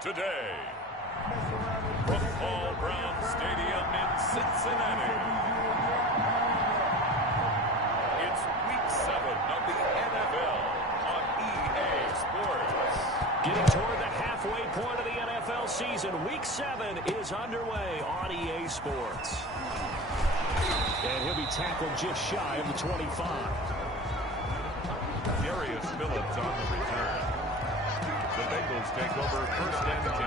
today. From Paul Brown Stadium in Cincinnati, it's Week 7 of the NFL on EA Sports. Getting toward the halfway point of the NFL season, Week 7 is underway on EA Sports. And he'll be tackled just shy of the 25. Darius Phillips on the return. The Bengals take over first and 10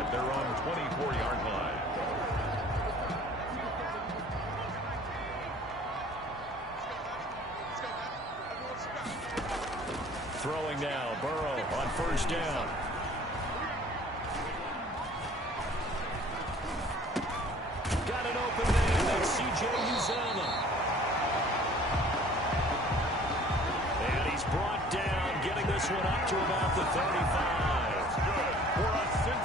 at their own 24-yard line. Throwing now, Burrow on first down. Got an open man, that's C.J. Uzomah. And he's brought down, getting this one up to about the 35.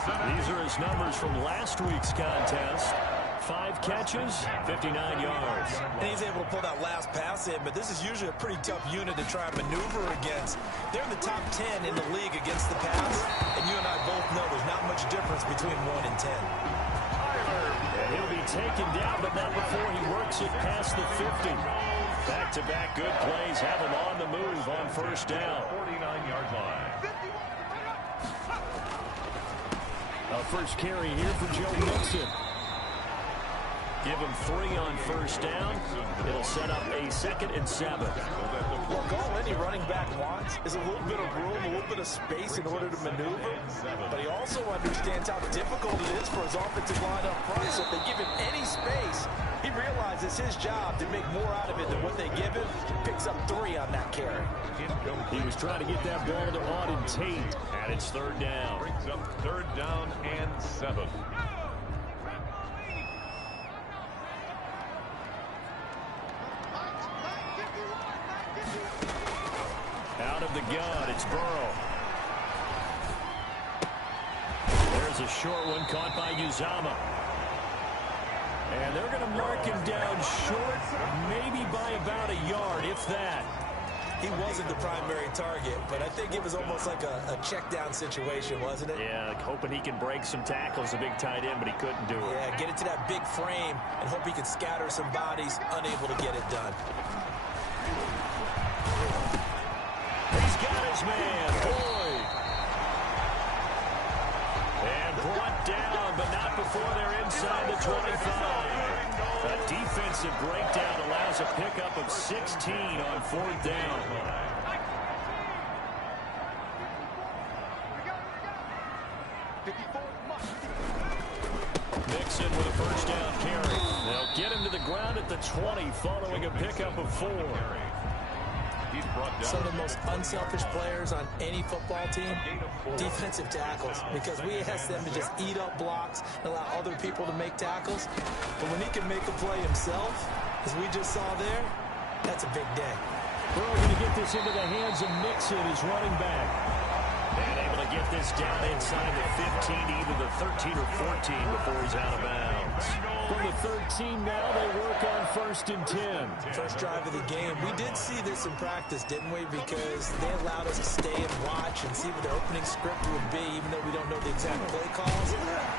These are his numbers from last week's contest. 5 catches, 59 yards. And he's able to pull that last pass in, but this is usually a pretty tough unit to try and maneuver against. They're in the top 10 in the league against the pass, and you and I both know there's not much difference between 1 and 10. And he'll be taken down, but not before he works it past the 50. Back-to-back good plays have him on the move on first down. 49-yard line. A first carry here for Joe Mixon. Give him 3 on first down. It'll set up a 2nd and 7. Look, all any running back wants is a little bit of room, a little bit of space in order to maneuver. But he also understands how difficult it is for his offensive line up front. So if they give him any space, he realizes his job to make more out of it than what they give him. Picks up 3 on that carry. He was trying to get that ball to Auden Tate, and it's 3rd down. Brings up 3rd down and 7. Out of the gun, it's Burrow. There's a short one caught by Uzomah. And they're going to mark him down short, maybe by about a yard, if that. He wasn't the primary target, but I think it was almost like a check-down situation, wasn't it? Yeah, like hoping he can break some tackles, a big tight end, but he couldn't do it. Yeah, get it to that big frame and hope he can scatter some bodies, unable to get it done. He's got his man, Boyd. And brought down, but not before they're inside the 25. A defensive breakdown allows a pickup of 16 on 4th down. Mixon with a first down carry. They'll get him to the ground at the 20 following a pickup of 4. Some of the most unselfish players on any football team, defensive tackles, because we ask them to just eat up blocks and allow other people to make tackles. But when he can make a play himself, as we just saw there, that's a big day. We're going to get this into the hands of Mixon, his running back. And able to get this down inside the 15, either the 13 or 14 before he's out of bounds. From the 13 now, they work on 1st and 10. First drive of the game. We did see this in practice, didn't we? Because they allowed us to stay and watch and see what the opening script would be, even though we don't know the exact play calls.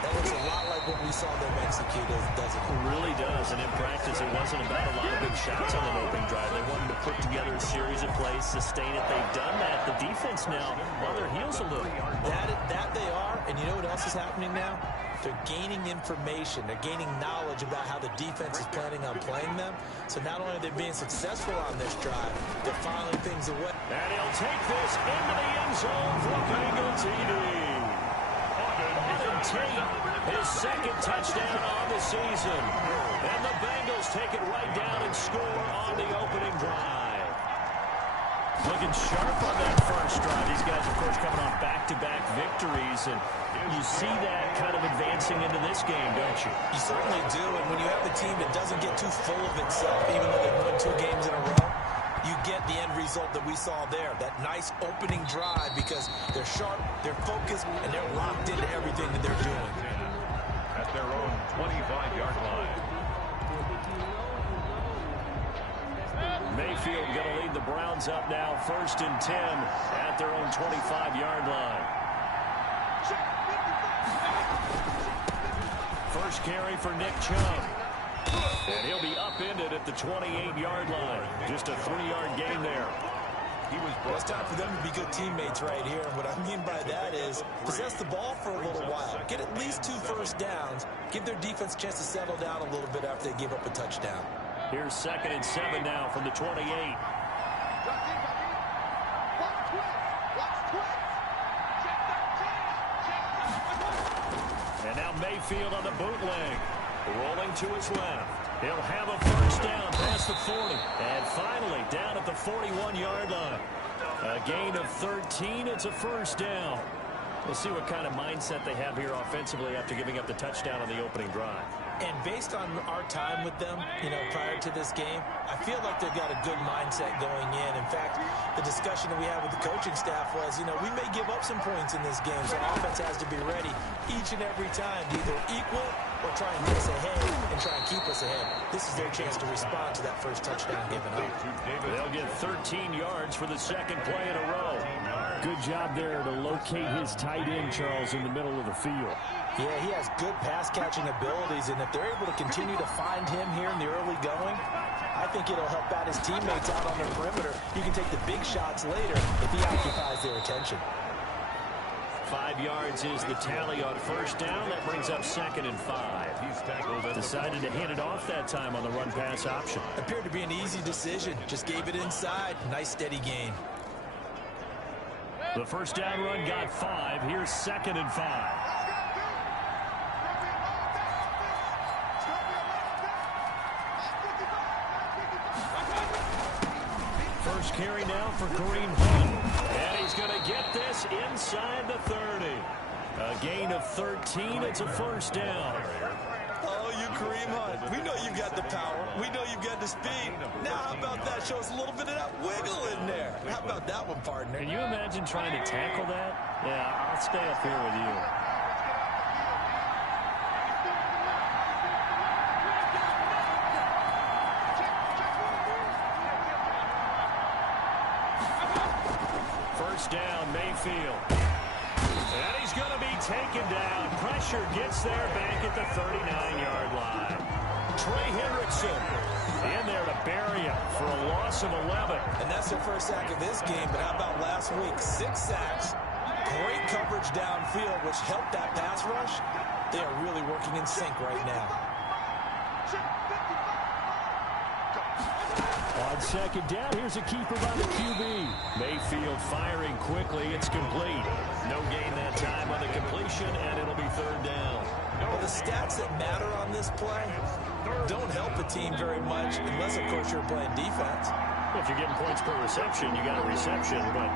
That looks a lot like what we saw them execute, doesn't it? It really does. And in practice, it wasn't about a lot of big shots on an opening drive. They wanted to put together a series of plays, sustain it. They've done that. The defense now on their heels a little. That they are, and you know what else is happening now? They're gaining information. They're gaining knowledge about how the defense is planning on playing them. So not only are they being successful on this drive, they're filing things away. And he'll take this into the end zone for a Bengal TD. Auden Tate, his 2nd touchdown on the season. And the Bengals take it right down and score on the opening drive. Looking sharp on that first drive. These guys, of course, coming off back-to-back victories, and you see that kind of advancing into this game, don't you? You certainly do, and when you have a team that doesn't get too full of itself, even though they've won 2 games in a row, you get the end result that we saw there, that nice opening drive, because they're sharp, they're focused, and they're locked into everything that they're doing. At their own 25-yard line. Mayfield going to lead the Browns up now, 1st and 10 at their own 25-yard line. First carry for Nick Chubb. And he'll be upended at the 28-yard line. Just a 3-yard gain there. Well, it's time for them to be good teammates right here. And what I mean by that is possess the ball for a little while. Get at least 2 first downs. Give their defense a chance to settle down a little bit after they give up a touchdown. Here's 2nd and 7 now from the 28. And now Mayfield on the bootleg. Rolling to his left. He'll have a first down past the 40. And finally down at the 41-yard line. A gain of 13. It's a first down. We'll see what kind of mindset they have here offensively after giving up the touchdown on the opening drive. And based on our time with them, prior to this game, I feel like they've got a good mindset going in. In fact, the discussion that we had with the coaching staff was, we may give up some points in this game, so offense has to be ready each and every time to either equal or try and get us ahead and try and keep us ahead. This is their chance to respond to that first touchdown given up. They'll get 13 yards for the second play in a row. Good job there to locate his tight end, Charles, in the middle of the field. Yeah, he has good pass-catching abilities, and if they're able to continue to find him here in the early going, I think it'll help out his teammates out on the perimeter. You can take the big shots later if he occupies their attention. 5 yards is the tally on first down. That brings up 2nd and 5. He's tackled. Decided to hand it off that time on the run-pass option. Appeared to be an easy decision. Just gave it inside. Nice, steady gain. The first down run got 5. Here's 2nd and 5. First carry now for Kareem Hunt. And he's going to get this inside the 30. A gain of 13. It's a first down. Oh, you Kareem Hunt. We know you've got the power. We know you've got the speed. Now how about that? Show us a little bit of that wiggle in there. How about that one, partner? Can you imagine trying to tackle that? Yeah, I'll stay up here with you. First down, Mayfield. And he's going to be taken down. Pressure gets there back at the 39-yard line. Trey Hendrickson in there to bury him for a loss of 11. And that's their first sack of this game, but how about last week? 6 sacks, great coverage downfield, which helped that pass rush. They are really working in sync right now. On second down, here's a keeper by the QB. Mayfield firing quickly. It's complete. No gain that time on the completion, and it'll be 3rd down. Well, the stats that matter on this play don't help a team very much unless, of course, you're playing defense. Well, if you're getting points per reception, you got a reception, but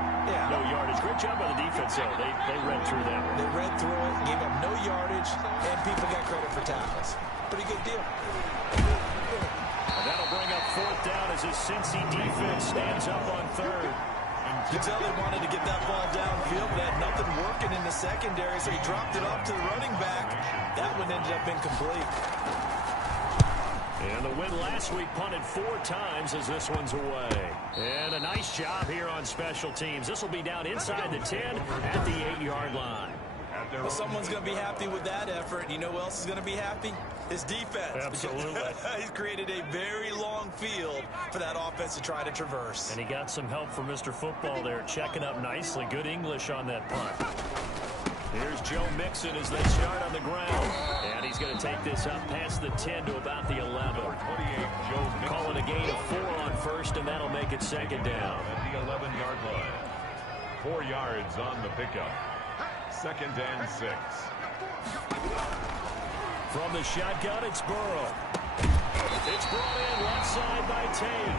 no yardage. Great job by the defense, though. They read through that. They read through it, gave up no yardage, and people got credit for tackles. Pretty good deal. That'll bring up 4th down as his Cincy defense stands up on 3rd. You can tell they wanted to get that ball downfield, but had nothing working in the secondary, so he dropped it off to the running back. That one ended up incomplete. And the win last week punted 4 times as this one's away. And a nice job here on special teams. This will be down inside the 10 at the 8-yard line. Well, someone's going to be happy with that effort. You know who else is going to be happy? His defense. Absolutely. He's created a very long field for that offense to try to traverse. And he got some help from Mr. Football there, checking up nicely. Good English on that punt. Here's Joe Mixon as they start on the ground. And he's going to take this up past the 10 to about the 11. Calling a gain of 4 on first, and that'll make it 2nd down. At the 11-yard line. 4 yards on the pickup. 2nd and 6. From the shotgun, it's Burrow. It's brought in left side by Tate.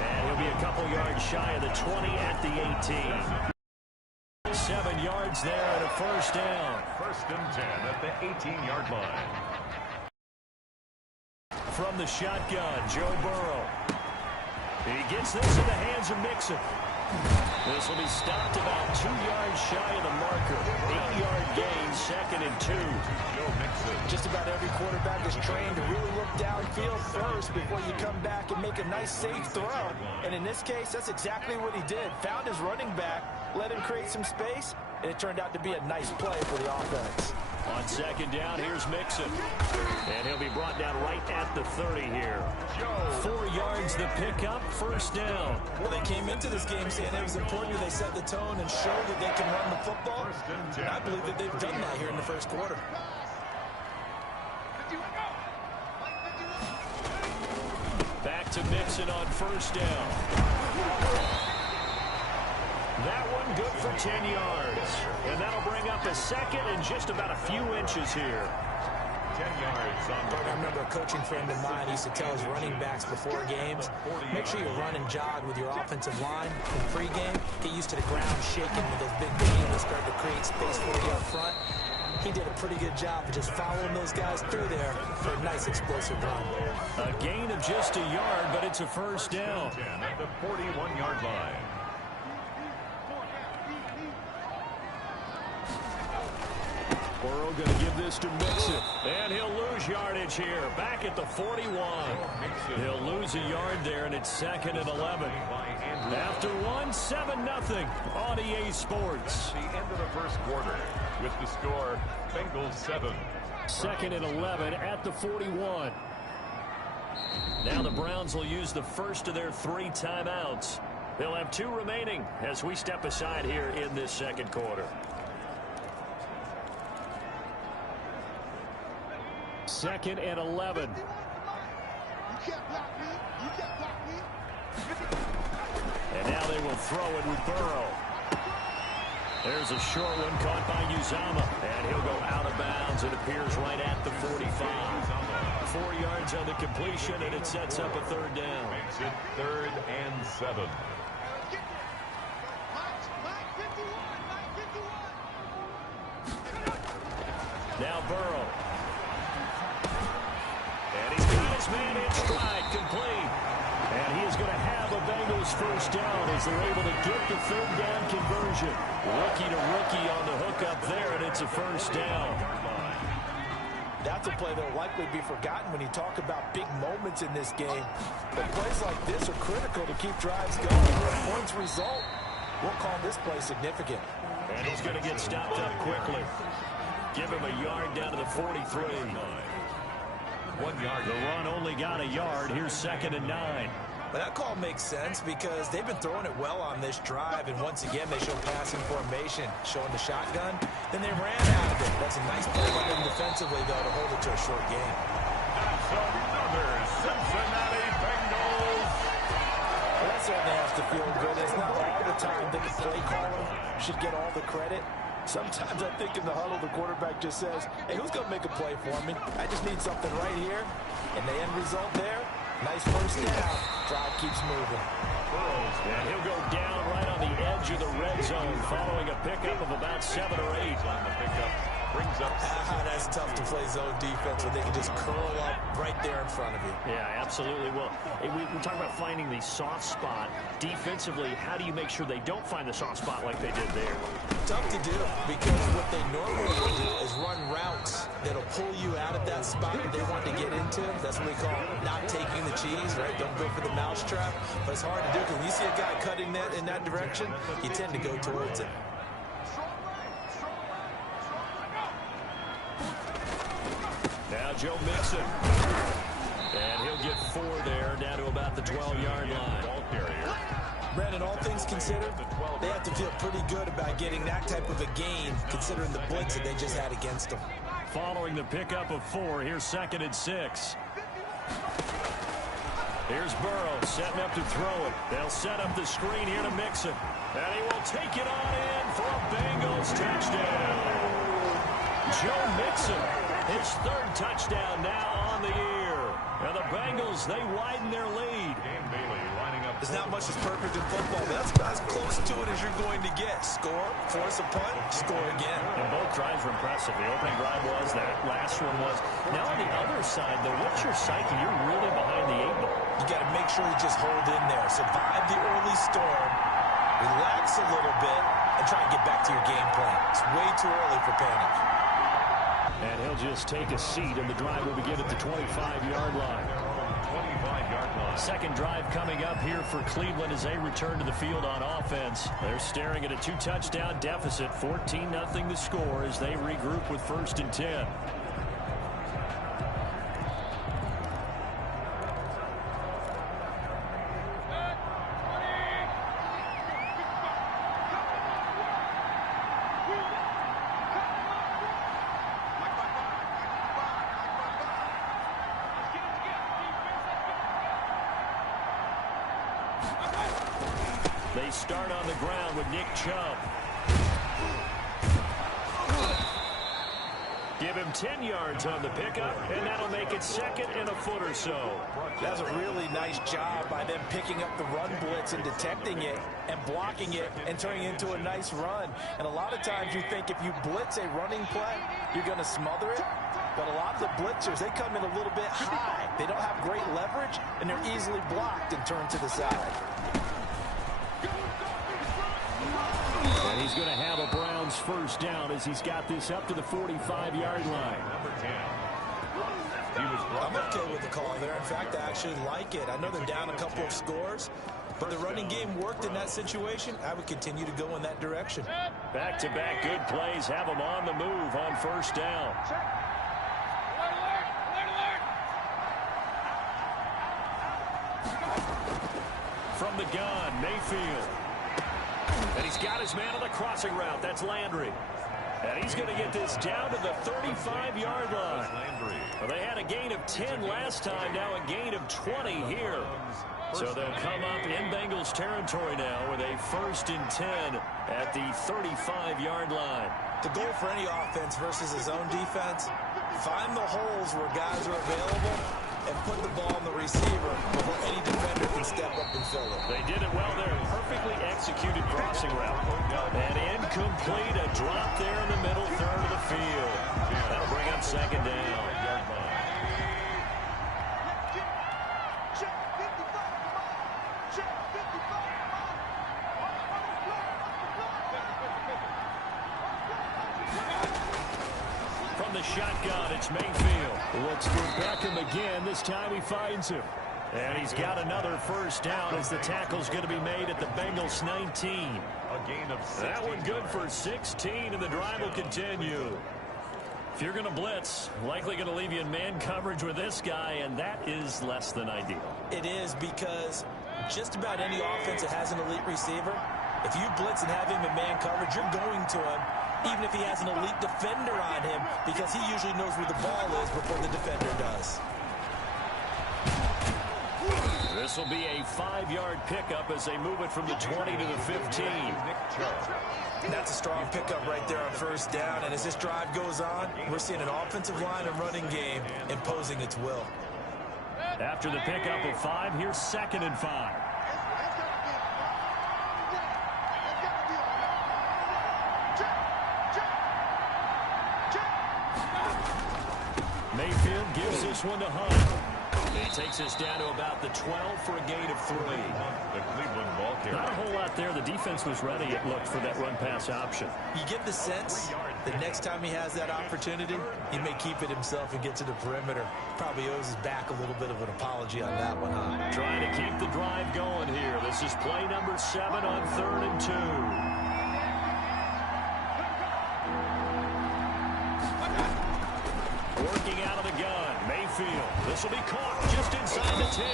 And he'll be a couple yards shy of the 20 at the 18. 7 yards there and a first down. 1st and 10 at the 18-yard line. From the shotgun, Joe Burrow. He gets this in the hands of Mixon. This will be stopped about 2 yards shy of the marker. 8-yard gain, 2nd and 2. Joe Mixon. Just about every quarterback is trained to really look downfield first before you come back and make a nice, safe throw. And in this case, that's exactly what he did. Found his running back, let him create some space, and it turned out to be a nice play for the offense. On second down, here's Mixon. And he'll be brought down right at the 30 here. 4 yards the pickup, first down. Well, they came into this game saying it was important that they set the tone and show that they can run the football. And I believe that they've done that here in the first quarter. Back to Mixon on first down. That one good for 10 yards. And that'll bring up a second and just about a few inches here. 10 yards on the... I remember a coaching friend of mine used to tell his running backs before games, make sure you run and jog with your offensive line in pregame. Get used to the ground shaking with those big behemoths start to create space for you up front. He did a pretty good job of just following those guys through there for a nice explosive run. A gain of just a yard, but it's a first down. 10 at the 41-yard line. Burrow going to give this to Mixon. And he'll lose yardage here. Back at the 41. He'll lose a yard there, and it's second and 11. After one, 7-0 on EA Sports. The end of the first quarter with the score, Bengals 7. Second and 11 at the 41. Now the Browns will use the first of their 3 timeouts. They'll have 2 remaining as we step aside here in this second quarter. Second and 11. And now they will throw it with Burrow. There's a short one caught by Uzama. And he'll go out of bounds. It appears right at the 45. 4 yards on the completion, and it sets up a third down. Makes it 3rd and 7. Now Burrow. And he's got his man in stride, complete. And he is going to have a Bengals first down as they're able to get the third down conversion. Rookie to rookie on the hook up there, and it's a first down. That's a play that will likely be forgotten when you talk about big moments in this game. But plays like this are critical to keep drives going. When points result, we'll call this play significant. And he's going to get stopped up quickly. Give him a yard down to the 43. 1 yard. The run only got a yard. Here's second and 9. But that call makes sense because they've been throwing it well on this drive, and once again they show passing formation, showing the shotgun. Then they ran out of it. That's a nice play by them defensively, though, to hold it to a short game. That's another Cincinnati Bengals. Well, that certainly has to feel good. It's not all the time that the play caller should get all the credit. Sometimes I think in the huddle, the quarterback just says, hey, who's going to make a play for me? I just need something right here. And the end result there, nice first down. Drive keeps moving. And he'll go down right on the edge of the red zone following a pickup of about 7 or 8. On the pickup, brings up. That's tough to play zone defense when they can just curl up right there in front of you. Yeah, absolutely. Well, we talk about finding the soft spot. Defensively, how do you make sure they don't find the soft spot like they did there? Tough to do because what they normally will do is run routes that'll pull you out of that spot that they want to get into. That's what we call not taking the cheese, right? Don't go for the mousetrap. But it's hard to do because when you see a guy cutting that in that direction, you tend to go towards it. Now Joe Mixon. And he'll get 4 there, down to about the 12-yard line. Ball carrier. Brandon, all things considered, they have to feel pretty good about getting that type of a gain, considering the blitz that they just had against them. Following the pickup of 4, here's second and 6. Here's Burrow setting up to throw it. They'll set up the screen here to Mixon. And he will take it on in for a Bengals touchdown. Joe Mixon, his 3rd touchdown now on the year. And the Bengals, they widen their lead. There's not much that's perfect in football, but that's about as close to it as you're going to get. Score, force a punt, score again. And both drives were impressive. The opening drive was, that last one was. Now on the other side, though, what's your psyche? You're really behind the 8 ball. You got to make sure you just hold in there. Survive the early storm, relax a little bit, and try and get back to your game plan. It's way too early for panic. And he'll just take a seat, and the drive will begin at the 25-yard line. 25-yard line. Second drive coming up here for Cleveland as they return to the field on offense. They're staring at a 2-touchdown deficit, 14-0 the score as they regroup with 1st and 10. They start on the ground with Nick Chubb. Give him 10 yards on the pickup, and that'll make it 2nd and a foot or so. That's a really nice job by them picking up the run blitz and detecting it and blocking it and turning it into a nice run. And a lot of times you think if you blitz a running play, you're going to smother it. But a lot of the blitzers, they come in a little bit high. They don't have great leverage, and they're easily blocked and turned to the side. And he's going to have a Browns 1st down as he's got this up to the 45-yard line. Number 10. I'm okay with the call there. In fact, I actually like it. I know they're down a couple of scores, but the running game worked in that situation. I would continue to go in that direction. Back-to-back good plays have them on the move on 1st down. From the gun, Mayfield. And he's got his man on the crossing route. That's Landry. And he's going to get this down to the 35-yard line. Well, they had a gain of 10 last time, now a gain of 20 here. So they'll come up in Bengals territory now with a 1st and 10 at the 35-yard line. The goal for any offense versus his own defense, find the holes where guys are available and put the ball on the receiver before any defender can step up and fill it. They did it well there. Perfectly executed crossing route. And incomplete. A drop there in the middle third of the field. That'll bring up 2nd down. From the shotgun, it's Mayfield. Looks for Beckham again. This time he finds him. And he's got another 1st down as the tackle's going to be made at the Bengals 19. A gain of 16. That one good for 16, and the drive will continue. If you're going to blitz, likely going to leave you in man coverage with this guy, and that is less than ideal. It is, because just about any offense that has an elite receiver, if you blitz and have him in man coverage, you're going to him, even if he has an elite defender on him, because he usually knows where the ball is before the defender does. This will be a 5-yard pickup as they move it from the 20 to the 15. That's a strong pickup right there on 1st down, and as this drive goes on, we're seeing an offensive line and running game imposing its will. After the pickup of 5, here's 2nd and 5. Mayfield gives this one to Hunt. He takes us down to about the 12 for a gain of 3. The Cleveland ball carrier. Not a whole lot there. The defense was ready, it looked, for that run-pass option. You get the sense that next time he has that opportunity, he may keep it himself and get to the perimeter. Probably owes his back a little bit of an apology on that one, huh? Trying to keep the drive going here. This is play number 7 on 3rd and 2. Working out of the gun, Mayfield. This will be caught just inside the 10.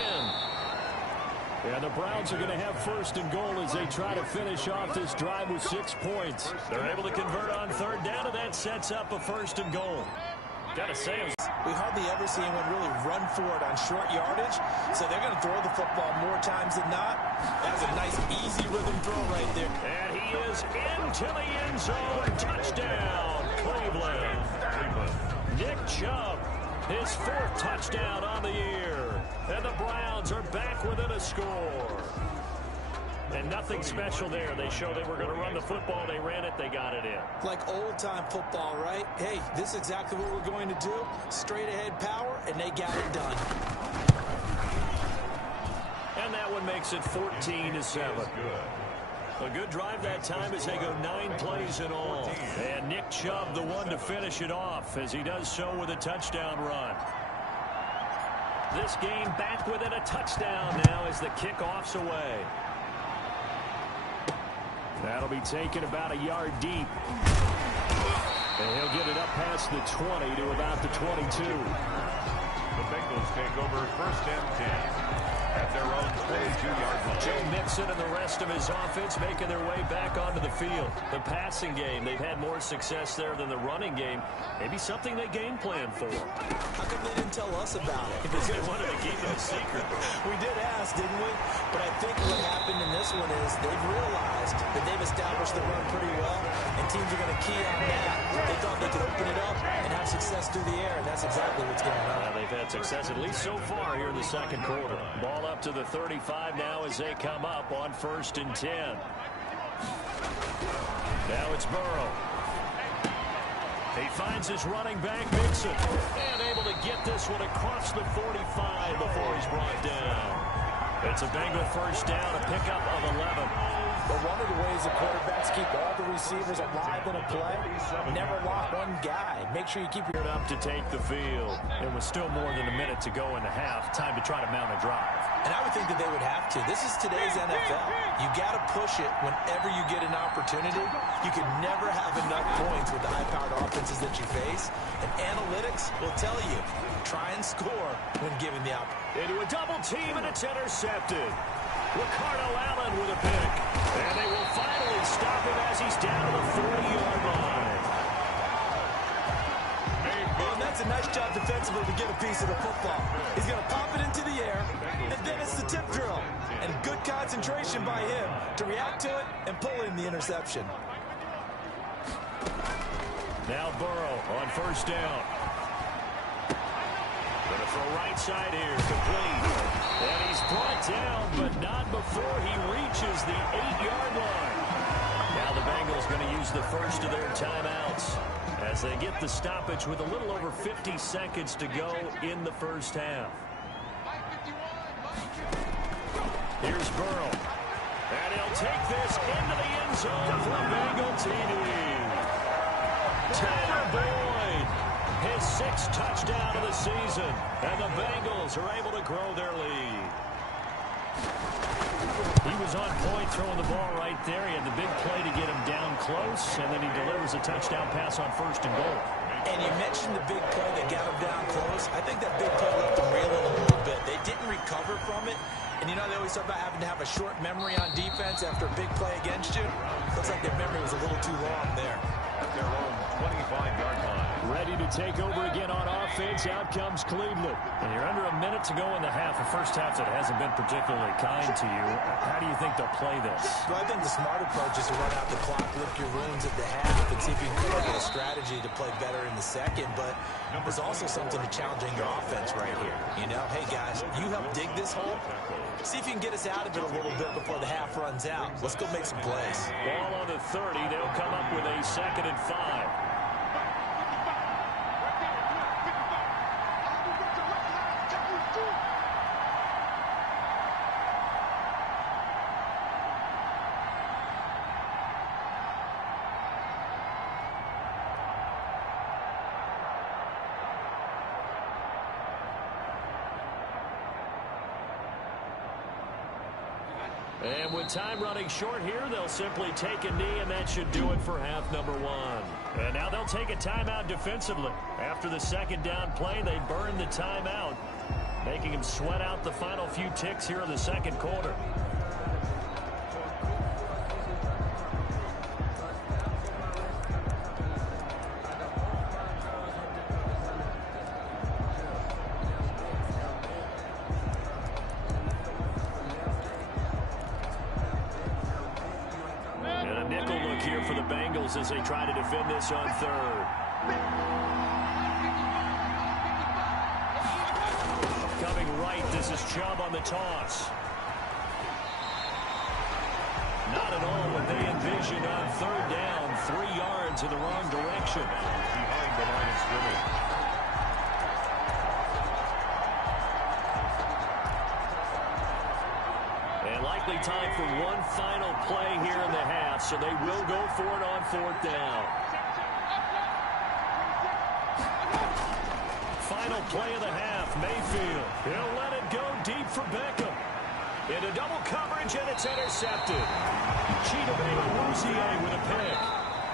And the Browns are going to have 1st and goal as they try to finish off this drive with 6 points. They're able to convert on 3rd down, and that sets up a 1st and goal. Gotta say, we hardly ever see anyone really run for it on short yardage, so they're going to throw the football more times than not. That's a nice, easy rhythm throw right there. And he is into the end zone. Touchdown, Cleveland. Nick Chubb, his 4th touchdown on the year. And the Browns are back within a score. And nothing special there. They showed they were going to run the football. They ran it. They got it in. Like old-time football, right? Hey, this is exactly what we're going to do. Straight-ahead power, and they got it done. And that one makes it 14-7. A good drive that time as they go 9 plays in all. And Nick Chubb, the one to finish it off, as he does so with a touchdown run. This game back within a touchdown now as the kickoff's away. That'll be taken about a yard deep. And he'll get it up past the 20 to about the 22. The Bengals take over first and 10 at their own 22-yard line. Joe Mixon and the rest of his offense making their way back onto the field. The passing game, they've had more success there than the running game. Maybe something they game plan for. How come they didn't tell us about it? Because they wanted to keep it a secret. We did ask, didn't we? But I think what happened in this one is they've realized that they've established the run pretty well, and teams are going to key on that. They thought they could open it up and have success through the air, and that's exactly what's going on. Well, they've had success, at least so far, here in the second quarter. Ball up to the 35 now as they come up on first and 10. Now it's Burrow. He finds his running back, Mixon, and able to get this one across the 45 before he's brought down. It's a Bengal first down, a pickup of 11. But one of the ways the quarterbacks keep all the receivers alive in a play, never lock one guy. Make sure you keep your up to take the field. It was still more than a minute to go in the half. Time to try to mount a drive. And I would think that they would have to. This is today's NFL. You got to push it whenever you get an opportunity. You can never have enough points with the high-powered offenses that you face. And analytics will tell you, try and score when given the opportunity. Into a double team, and it's intercepted. Ricardo Allen with a pick. And they will finally stop him as he's down to the 40-yard line. And that's a nice job defensively to get a piece of the football. He's going to pop it into the air, and then it's the tip drill. And good concentration by him to react to it and pull in the interception. Now Burrow on first down. Going to throw right side here, complete. And he's brought down, but not before he reaches the 8-yard line. Now the Bengals going to use the first of their timeouts as they get the stoppage with a little over 50 seconds to go in the first half. Here's Burrow. And he'll take this into the end zone for a Bengal TD. Tyler Boyd, his 6th touchdown of the season, and the Bengals are able to grow their lead. He was on point throwing the ball right there. He had the big play to get him down close, and then he delivers a touchdown pass on first and goal. And you mentioned the big play that got him down close. I think that big play left him reeling a little bit. They didn't recover from it. And you know, they always talk about having to have a short memory on defense after a big play against you. Looks like their memory was a little too long there. At their own 25-yard line. Ready to take over again on offense. Out comes Cleveland. And you're under a minute to go in the half. A first half that hasn't been particularly kind to you. How do you think they'll play this? Well, I think the smart approach is to run out the clock, lick your wounds at the half, and see if you can come up with a strategy to play better in the second. But there's also something to challenging your offense right here. You know, hey, guys, you help dig this hole. See if you can get us out of it a little bit before the half runs out. Let's go make some plays. Ball on the 30. They'll come up with a 2nd and 5. And with time running short here, they'll simply take a knee, and that should do it for half number 1. And now they'll take a timeout defensively. After the 2nd down play, they burn the timeout, making him sweat out the final few ticks here in the second quarter. As they try to defend this on 3rd. Coming right, this is Chubb on the toss. Not at all what they envisioned on 3rd down. 3 yards in the wrong direction. Behind the line of scrimmage. Likely time for one final play here in the half, so they will go for it on 4th down. final play of the half. Mayfield, he'll let it go deep for Beckham. Into double coverage, and it's intercepted. Chidobe with a pick.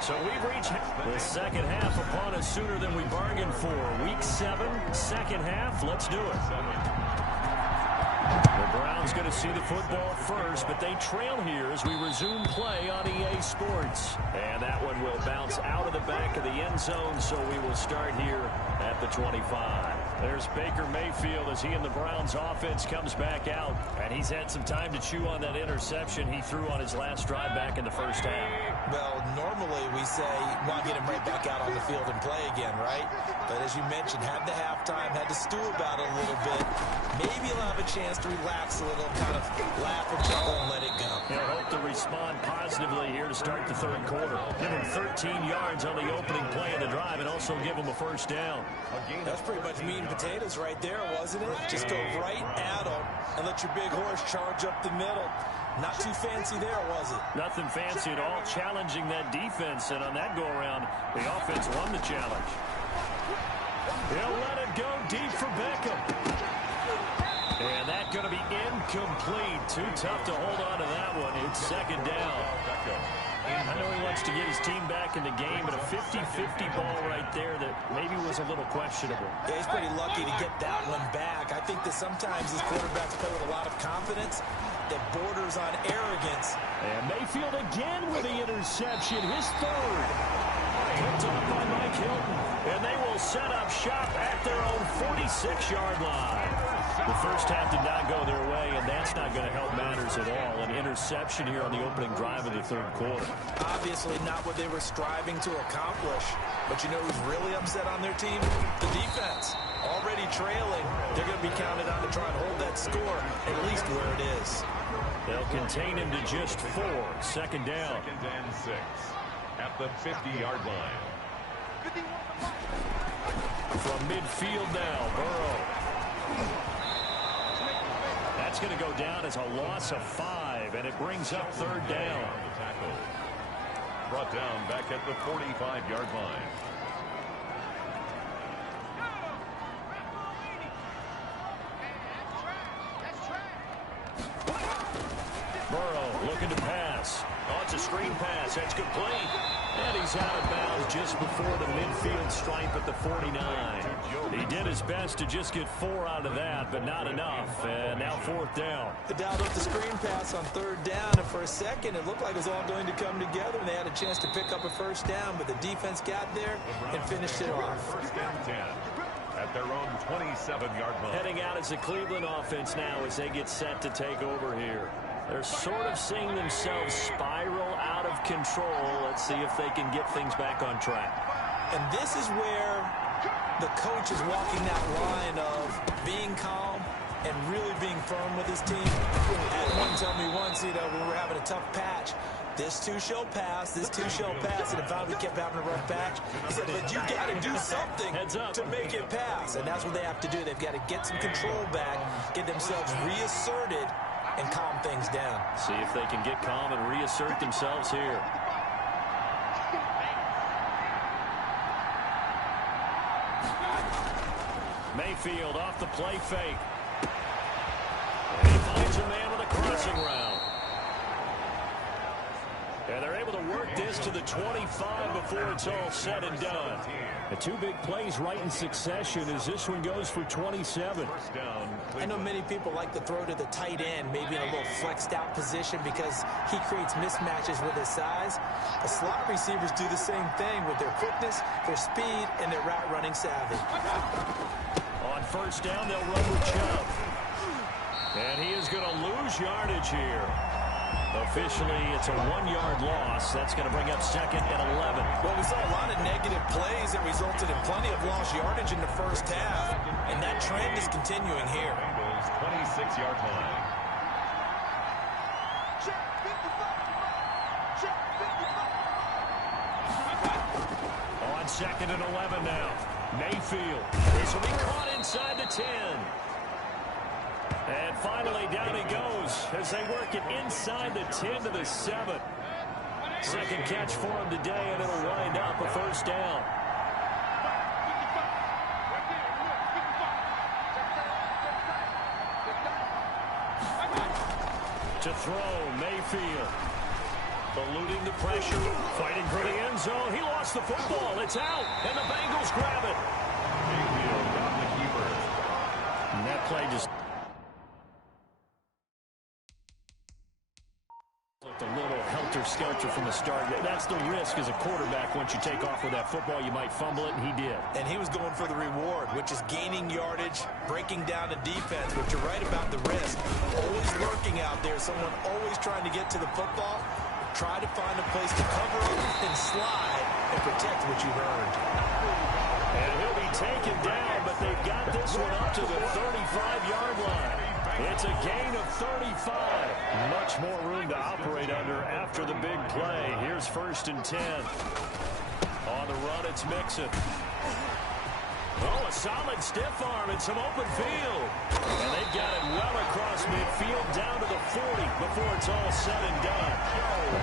So we've reached the second half upon us sooner than we bargained for. Week 7, second half. Let's do it. The Browns going to see the football first, but they trail here as we resume play on EA Sports. And that one will bounce out of the back of the end zone, so we will start here at the 25. There's Baker Mayfield as he and the Browns offense comes back out. And he's had some time to chew on that interception he threw on his last drive back in the first half. Well, normally we say, well, get him right back out on the field and play again, right? But as you mentioned, had the halftime, had to stew about it a little bit. Maybe he'll have a chance to relax a little, kind of laugh and chuckle and let it go. He'll hope to respond positively here to start the third quarter. Give him 13 yards on the opening play of the drive and also give him a first down. That's pretty much meat and potatoes right there, wasn't it? Just go right at him and let your big horse charge up the middle. Not too fancy there, was it? Nothing fancy at all, challenging that defense, and on that go-around, the offense won the challenge. He'll let it go deep for Beckham. And that's going to be incomplete. Too tough to hold on to that one. It's second down. I know he wants to get his team back in the game, but a 50-50 ball right there that maybe was a little questionable. Yeah, he's pretty lucky to get that one back. I think that sometimes these quarterbacks play with a lot of confidence that borders on arrogance. And Mayfield again with the interception, his third. Picked up by Mike Hilton. And they will set up shop at their own 46-yard line. The first half did not go their way, and that's not going to help matters at all. An interception here on the opening drive of the third quarter. Obviously not what they were striving to accomplish. But you know who's really upset on their team? The defense. Already trailing. They're going to be counted on to try and hold that score at least where it is. They'll contain him to just 4. Second down. 2nd and 6 at the 50-yard line. From midfield now, Burrow. That's going to go down as a loss of 5, and it brings up third down. Brought down back at the 45-yard line. Burrow looking to pass. Oh, it's a screen pass. That's complete. And he's out of bounds just before the midfield stripe at the 49. He did his best to just get 4 out of that, but not enough. And now fourth down. They dialed up the screen pass on third down, and for a second it looked like it was all going to come together, and they had a chance to pick up a first down, but the defense got there and finished it off. 1st and 10 at their own 27-yard line. Heading out as the Cleveland offense now as they get set to take over here. They're sort of seeing themselves spiral out of control. Let's see if they can get things back on track. And this is where the coach is walking that line of being calm and really being firm with his team. And one told me once, you know, when we were having a tough patch, this too shall pass, this too shall pass. And if we kept having a rough patch, he said, but you got to do something to make it pass. And that's what they have to do. They've got to get some control back, get themselves reasserted, and calm things down. See if they can get calm and reassert themselves here. Mayfield off the play fake. And he finds a man with a crossing route. And they're able to work this to the 25 before it's all said and done. The 2 big plays right in succession as this one goes for 27. I know many people like to throw to the tight end, maybe in a little flexed out position because he creates mismatches with his size. The slot receivers do the same thing with their quickness, their speed, and their route running savvy. On first down, they'll run with Chubb. And he is going to lose yardage here. Officially, it's a 1-yard loss. That's going to bring up 2nd and 11. Well, we saw a lot of negative plays that resulted in plenty of lost yardage in the first half, and that trend is continuing here. Bengals 26-yard line. On 2nd and 11 now. Mayfield. This will be caught inside the 10. And finally, down he goes as they work it inside the 10 to the 7. Second catch for him today, and it'll wind up a first down. To throw, Mayfield. Eluding the pressure, fighting for the end zone. He lost the football. It's out, and the Bengals grab it. Mayfield got the keeper. And that play just looked a little helter-skelter from the start. That's the risk as a quarterback. Once you take off with that football, you might fumble it, and he did. And he was going for the reward, which is gaining yardage, breaking down the defense. But you're right about the risk. Always lurking out there, someone always trying to get to the football. Try to find a place to cover up and slide and protect what you've earned. And he'll be taken down, but they've got this one up to the 35-yard line. It's a gain of 35. Much more room to operate under after the big play. Here's 1st and 10. On the run, it's Mixon. Oh, a solid stiff arm and some open field. And they've got it well across midfield down to the 40 before it's all said and done.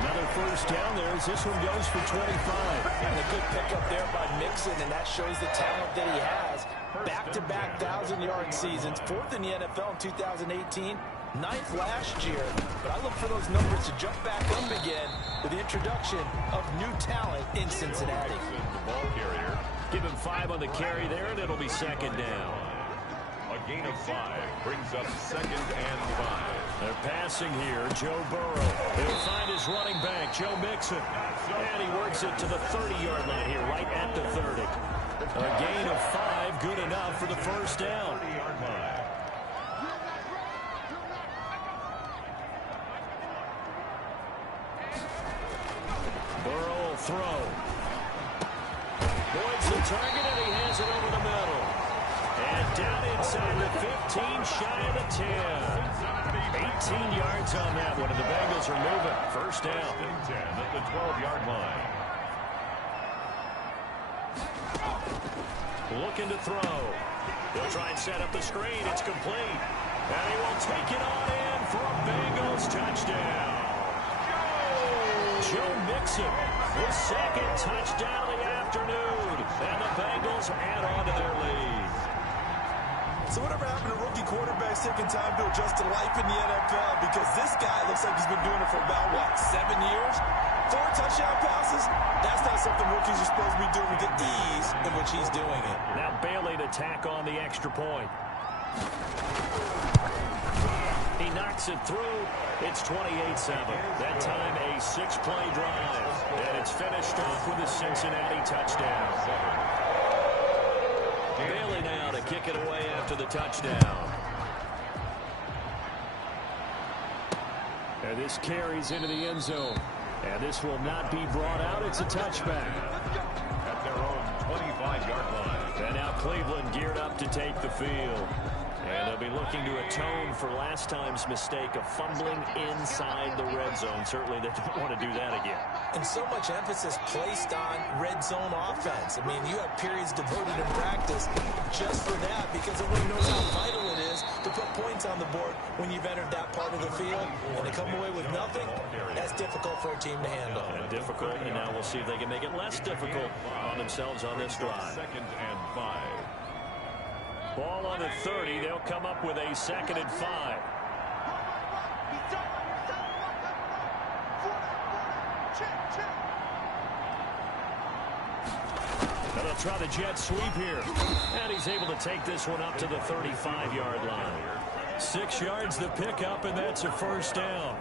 Another 1st down there as this one goes for 25. And a good pickup there by Mixon, and that shows the talent that he has. Back-to-back 1,000-yard seasons, 4th in the NFL in 2018, 9th last year. But I look for those numbers to jump back up again with the introduction of new talent in Cincinnati. The ball carrier. Give him 5 on the carry there, and it'll be 2nd down. A gain of 5 brings up 2nd and 5. They're passing here. Joe Burrow. He'll find his running back, Joe Mixon. And he works it to the 30-yard line here, right at the 30. A gain of 5, good enough for the 1st down. 30-yard line. Burrow will throw. Boyd's the target, and he has it over the middle. And down inside the 15, shy of the 10. 18 yards on that one, and the Bengals are moving. 1st down. 10 at the 12-yard line. Looking to throw. He'll try and set up the screen. It's complete. And he will take it on in for a Bengals touchdown. Joe Mixon, his 2nd touchdown of the afternoon. And the Bengals add on to their lead. So whatever happened to rookie quarterbacks taking time to adjust to life in the NFL? Because this guy looks like he's been doing it for about, what, 7 years? 4 touchdown passes? That's not something rookies are supposed to be doing with the ease in which he's doing it. Now Bailey to tack on the extra point. He knocks it through. It's 28-7. That time a 6-play drive. And it's finished off with a Cincinnati touchdown. Bailey now to kick it away after the touchdown. And this carries into the end zone. And this will not be brought out. It's a touchback. At their own 25-yard line. And now Cleveland geared up to take the field. And they'll be looking to atone for last time's mistake of fumbling inside the red zone. Certainly they don't want to do that again. And so much emphasis placed on red zone offense. I mean, you have periods devoted in practice just for that because everyone knows how vital it is to put points on the board when you've entered that part of the field. And to come away with nothing, that's difficult for a team to handle. And difficult, and now we'll see if they can make it less difficult on themselves on this drive. 2nd and 5. Ball on the 30. They'll come up with a 2nd and 5. And they'll try the jet sweep here. And he's able to take this one up to the 35-yard line. 6 yards the pickup, and that's a 1st down.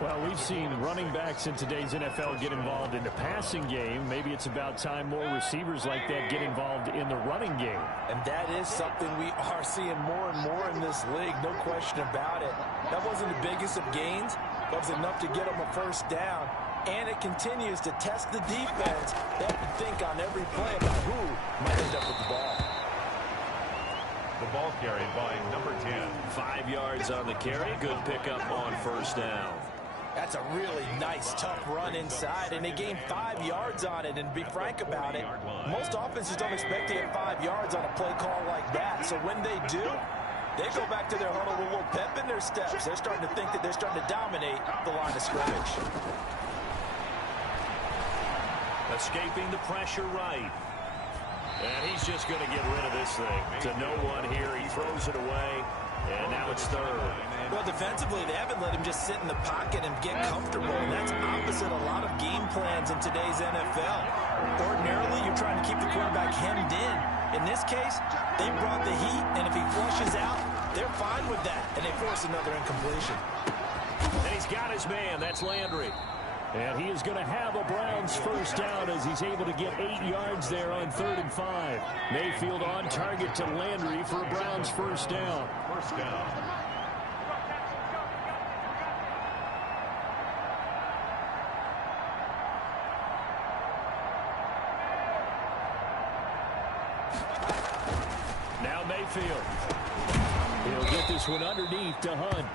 Well, we've seen running backs in today's NFL get involved in the passing game. Maybe it's about time more receivers like that get involved in the running game. And that is something we are seeing more and more in this league, no question about it. That wasn't the biggest of gains. That was enough to get them a 1st down. And it continues to test the defense. They have to think on every play about who might end up with the ball. The ball carried by number 10. 5 yards on the carry. Good pickup on 1st down. That's a really nice, tough run inside, and they gained 5 yards on it. And to be frank about it, most offenses don't expect to get 5 yards on a play call like that. So when they do, they go back to their huddle with a little pep in their steps. They're starting to think that they're starting to dominate the line of scrimmage. Escaping the pressure right. And he's just going to get rid of this thing. To no one here. He throws it away. And now it's third. Well, defensively, they haven't let him just sit in the pocket and get comfortable. And that's opposite a lot of game plans in today's NFL. Ordinarily, you're trying to keep the quarterback hemmed in. In this case, they brought the heat, and if he flushes out, they're fine with that. And they force another incompletion. And he's got his man. That's Landry. And he is going to have a Browns first down as he's able to get 8 yards there on 3rd and 5. Mayfield on target to Landry for a Browns first down. First down. Now Mayfield. He'll get this one underneath to Hunt.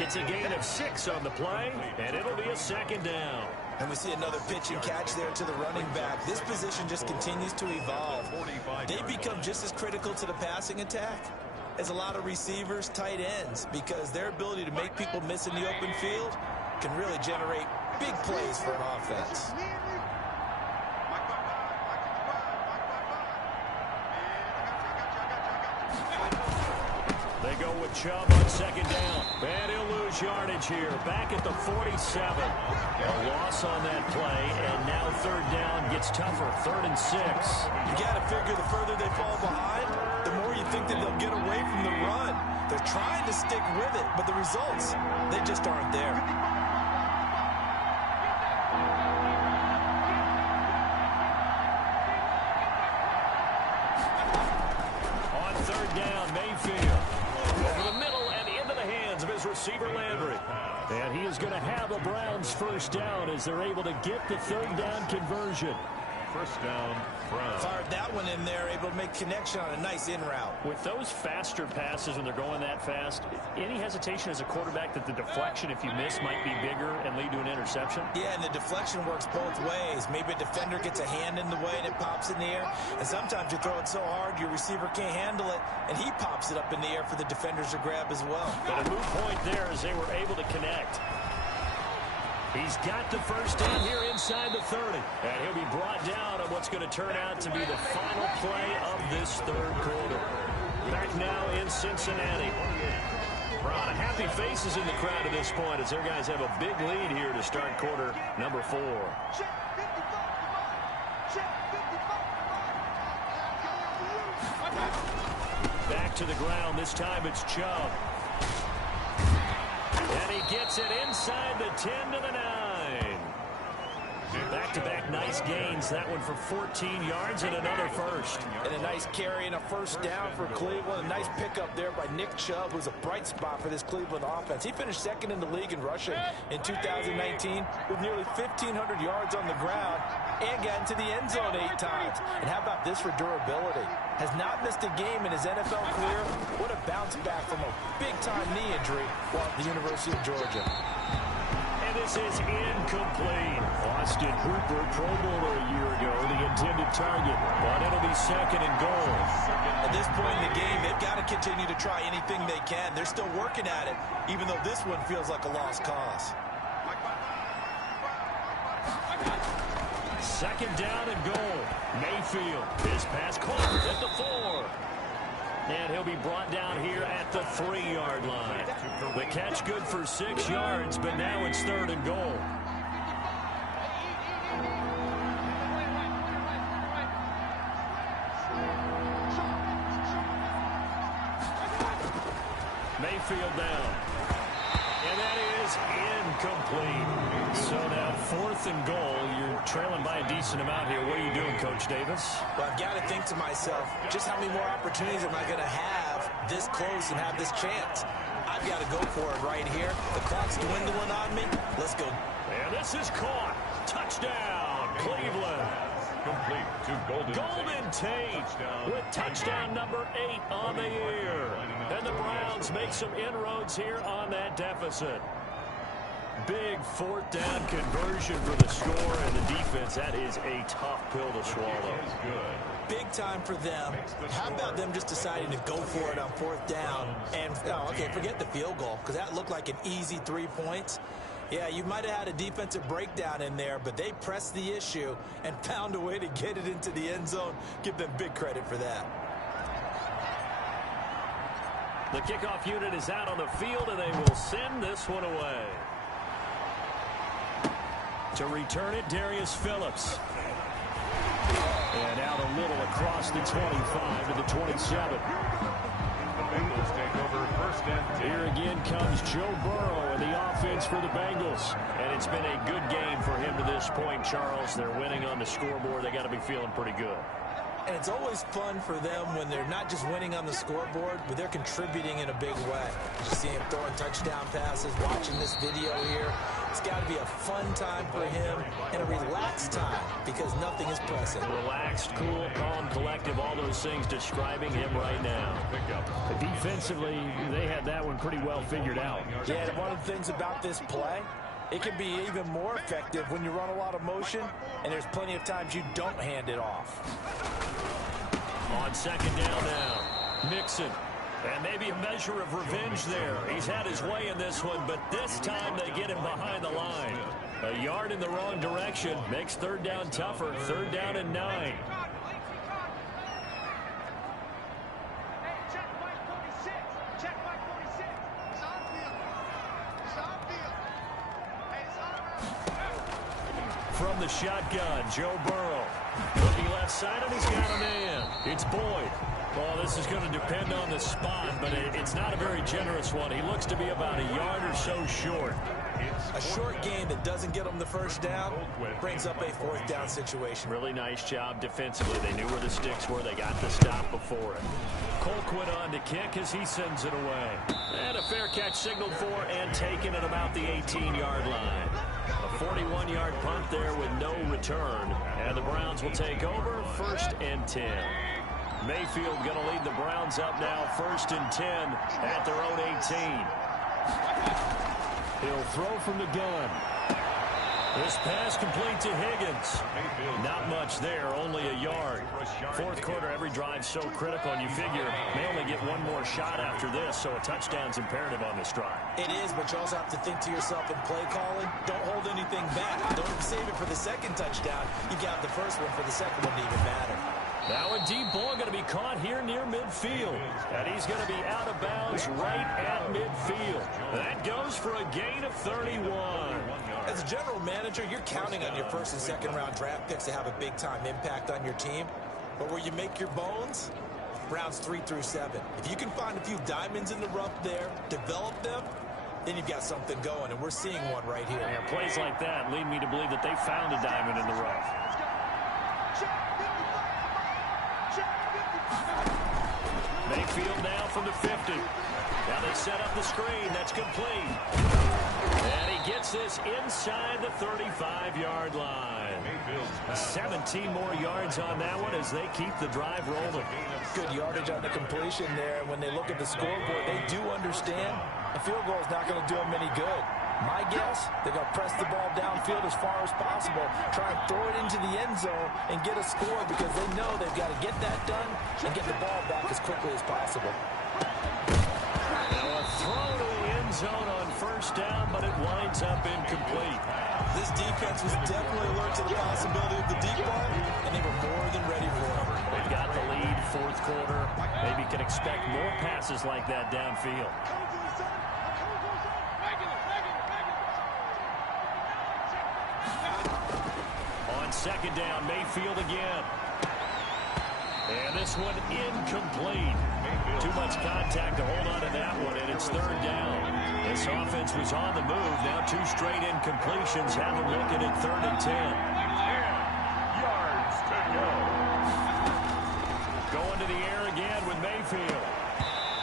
It's a gain of 6 on the play, and it'll be a second down. And we see another pitch and catch there to the running back. This position just continues to evolve. They become just as critical to the passing attack as a lot of receivers, tight ends, because their ability to make people miss in the open field can really generate big plays for an offense. They go with Chubb on second down. And he'll lose yardage here. Back at the 47. A loss on that play. And now 3rd down gets tougher. 3rd and 6. You got to figure the further they fall behind, the more you think that they'll get away from the run. They're trying to stick with it, but the results, they just aren't there. On 3rd down, Mayfield. Over the middle and into the hands of his receiver, Landry. And he is going to have a Browns first down as they're able to get the 3rd down conversion. First down, Browns. Fired that one in there, able to make connection on a nice in route. With those faster passes when they're going that fast, any hesitation as a quarterback that the deflection, if you miss, might be bigger and lead to an interception? Yeah, and the deflection works both ways. Maybe a defender gets a hand in the way and it pops in the air. And sometimes you throw it so hard your receiver can't handle it, and he pops it up in the air for the defenders to grab as well. But a moot point there as they were able to connect. He's got the first down here inside the 30. And he'll be brought down on what's going to turn out to be the final play of this 3rd quarter. Back now in Cincinnati. A lot of happy faces in the crowd at this point as their guys have a big lead here to start quarter number 4. Back to the ground. This time it's Chubb. And he gets it inside the 10 to the 9. Back-to-back nice gains. That one for 14 yards and another first. And a nice carry and a first down for Cleveland. A nice pickup there by Nick Chubb, who's a bright spot for this Cleveland offense. He finished 2nd in the league in rushing in 2019 with nearly 1,500 yards on the ground and got into the end zone 8 times. And how about this for durability? Has not missed a game in his NFL career. What a bounce back from a big-time knee injury while at the University of Georgia. And this is incomplete. Austin Hooper, Pro Bowler a year ago, the intended target. But it'll be 2nd and goal. At this point in the game, they've got to continue to try anything they can. They're still working at it, even though this one feels like a lost cause. 2nd down and goal. Mayfield, his pass caught at the 4. And he'll be brought down here at the 3-yard line. The catch good for 6 yards, but now it's 3rd and goal. Mayfield down. And that is incomplete. So now 4th and goal. You're trailing by a decent amount here. What are you doing, Coach Davis? Well, I've got to think to myself, just how many more opportunities am I going to have this close and have this chance? I've got to go for it right here. The clock's dwindling on me. Let's go. And this is caught. Touchdown, Cleveland. Complete to Golden Tate with touchdown number 8 on the year. And the Browns make some inroads here on that deficit. Big 4th down conversion for the score and the defense. That is a tough pill to swallow. Big time for them. How about them just deciding to go for it on 4th down? And, okay, forget the field goal, because that looked like an easy 3 points. Yeah, you might have had a defensive breakdown in there, but they pressed the issue and found a way to get it into the end zone. Give them big credit for that. The kickoff unit is out on the field, and they will send this one away. To return it, Darius Phillips. And out a little across the 25 to the 27. The Bengals take over first and 10. Here again comes Joe Burrow and the offense for the Bengals. And it's been a good game for him to this point, Charles. They're winning on the scoreboard. They got to be feeling pretty good. And it's always fun for them when they're not just winning on the scoreboard, but they're contributing in a big way. You see him throwing touchdown passes, watching this video here. It's got to be a fun time for him and a relaxed time because nothing is pressing. Relaxed, cool, calm, collective, all those things describing him right now. Defensively, they had that one pretty well figured out. Yeah, and one of the things about this play, it can be even more effective when you run a lot of motion, and there's plenty of times you don't hand it off. On second down now, Mixon. And maybe a measure of revenge there. He's had his way in this one, but this time they get him behind the line. A yard in the wrong direction makes third down tougher. Third down and 9. From the shotgun, Joe Burrow. Looking left side, and he's got a man. It's Boyd. Well, this is going to depend on the spot, but it's not a very generous one. He looks to be about a yard or so short. A short gain that doesn't get them the first down brings up a fourth down situation. Really nice job defensively. They knew where the sticks were. They got the stop before it. Colquitt on to kick as he sends it away. And a fair catch signaled for and taken at about the 18-yard line. A 41-yard punt there with no return. And the Browns will take over first and 10. Mayfield going to lead the Browns up now first and 10 at their own 18. He'll throw from the gun. This pass complete to Higgins. Not much there, only a yard. Fourth quarter, every drive so critical, and you figure may only get one more shot after this, so a touchdown's imperative on this drive. It is, but you also have to think to yourself in play calling, don't hold anything back. Don't save it for the second touchdown. You got the first one for the second one to even matter. Now a deep ball going to be caught here near midfield. And he's going to be out of bounds right at midfield. That goes for a gain of 31. As a general manager, you're counting on your first and second round draft picks to have a big-time impact on your team. But where you make your bones, rounds 3 through 7. If you can find a few diamonds in the rough there, develop them, then you've got something going, and we're seeing one right here. Yeah, plays like that lead me to believe that they found a diamond in the rough. Mayfield now from the 50. Now they set up the screen. That's complete. And he gets this inside the 35-yard line. 17 more yards on that one as they keep the drive rolling. Good yardage on the completion there. When they look at the scoreboard, they do understand a field goal is not going to do them any good. My guess, they're going to press the ball downfield as far as possible, try and throw it into the end zone and get a score because they know they've got to get that done and get the ball back as quickly as possible. Now a throw to the end zone on first down, but it winds up incomplete. This defense was definitely alert to the possibility of the deep ball, and they were more than ready for it. They've got the lead, fourth quarter. Maybe can expect more passes like that downfield. Second down, Mayfield again. And this one incomplete. Too much contact to hold on to that one, and it's third down. This offense was on the move. Now 2 straight incompletions have them looking at 3rd and 10. 10 yards to go. Going to the air again with Mayfield.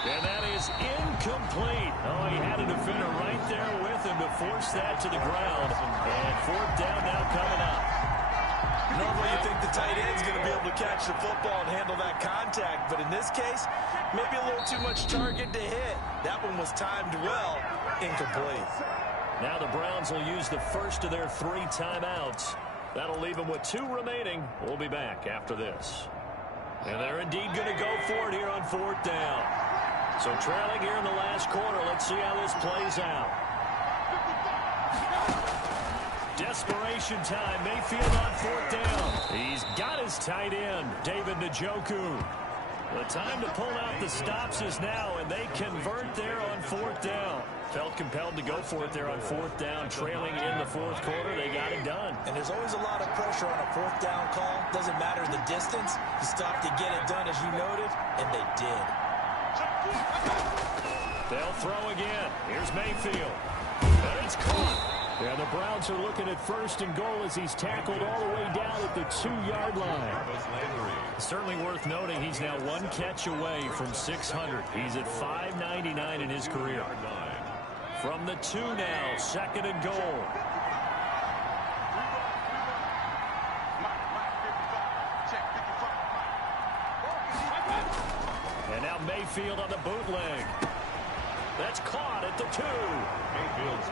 And that is incomplete. Oh, he had a defender right there with him to force that to the ground. And 4th down now coming up. Normally you think the tight end's going to be able to catch the football and handle that contact, but in this case, maybe a little too much target to hit. That one was timed well, incomplete. Now the Browns will use the first of their 3 timeouts. That'll leave them with 2 remaining. We'll be back after this. And they're indeed going to go for it here on 4th down. So trailing here in the last quarter, let's see how this plays out. Desperation time. Mayfield on 4th down. He's got his tight end, David Njoku. The time to pull out the stops is now, and they convert there on 4th down. Felt compelled to go for it there on 4th down, trailing in the 4th quarter. They got it done. And there's always a lot of pressure on a 4th down call. Doesn't matter the distance. You stop to get it done, as you noted, and they did. They'll throw again. Here's Mayfield. And it's caught. Yeah, the Browns are looking at 1st and goal as he's tackled all the way down at the 2-yard line. Certainly worth noting he's now 1 catch away from 600. He's at 599 in his career. From the 2 now, 2nd and goal. And now Mayfield on the bootleg. That's caught at the 2.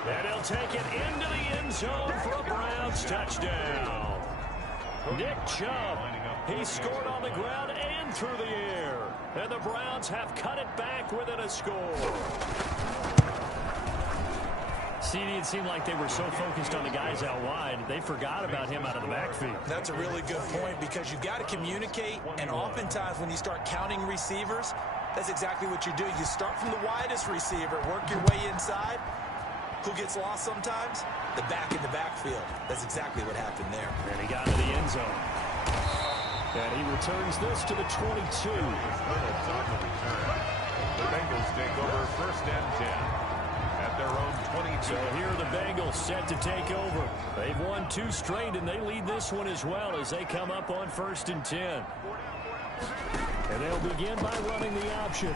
And he'll take it into the end zone for a Browns touchdown. Nick Chubb, he scored on the ground and through the air. And the Browns have cut it back within a score. CD, it seemed like they were so focused on the guys out wide, they forgot about him out of the backfield. That's a really good point, because you've got to communicate, and oftentimes when you start counting receivers, that's exactly what you do. You start from the widest receiver, work your way inside. Who gets lost sometimes? The back in the backfield. That's exactly what happened there. And he got to the end zone. And he returns this to the 22. The Bengals take over 1st and 10 at their own 22. So here are the Bengals set to take over. They've won 2 straight, and they lead this one as well as they come up on 1st and 10. And they'll begin by running the option.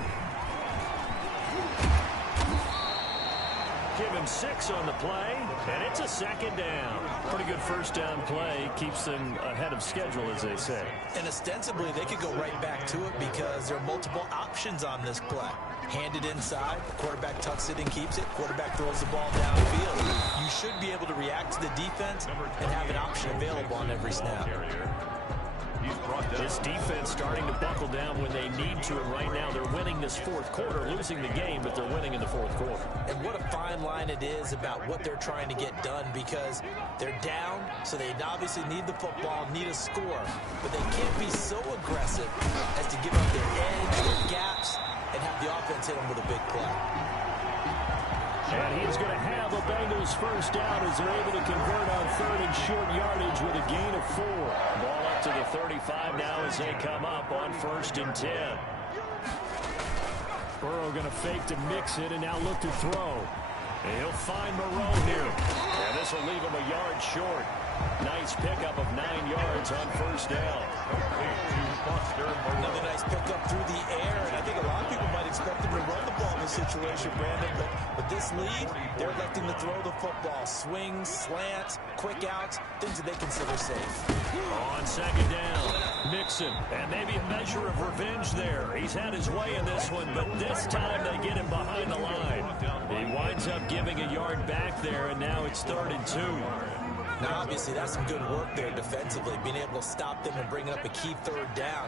Give him 6 on the play, and it's a 2nd down. Pretty good 1st down play. Keeps them ahead of schedule, as they say. And ostensibly, they could go right back to it because there are multiple options on this play. Hand it inside, quarterback tucks it and keeps it, quarterback throws the ball downfield. You should be able to react to the defense and have an option available on every snap. This defense starting to buckle down when they need to, and right now they're winning this 4th quarter, losing the game, but they're winning in the 4th quarter. And what a fine line it is about what they're trying to get done, because they're down, so they obviously need the football, need a score, but they can't be so aggressive as to give up their edge, their gaps, and have the offense hit them with a big play. And he's going to have a Bengals 1st down as they're able to convert on 3rd and short yardage with a gain of 4. Ball up to the 35 now as they come up on 1st and 10. Burrow going to fake to mix it and now look to throw. And he'll find Moreau here. And this will leave him a yard short. Nice pickup of 9 yards on 1st down. Another nice pickup through the air, and I think a lot of people might expect him to run the ball in this situation, Brandon, but with this lead, they're electing to throw the football. Swings, slants, quick outs, things that they consider safe. On 2nd down, Mixon, and maybe a measure of revenge there. He's had his way in this one, but this time they get him behind the line. He winds up giving a yard back there, and now it's 3rd and 2. Now, obviously, that's some good work there defensively, being able to stop them and bringing up a key 3rd down.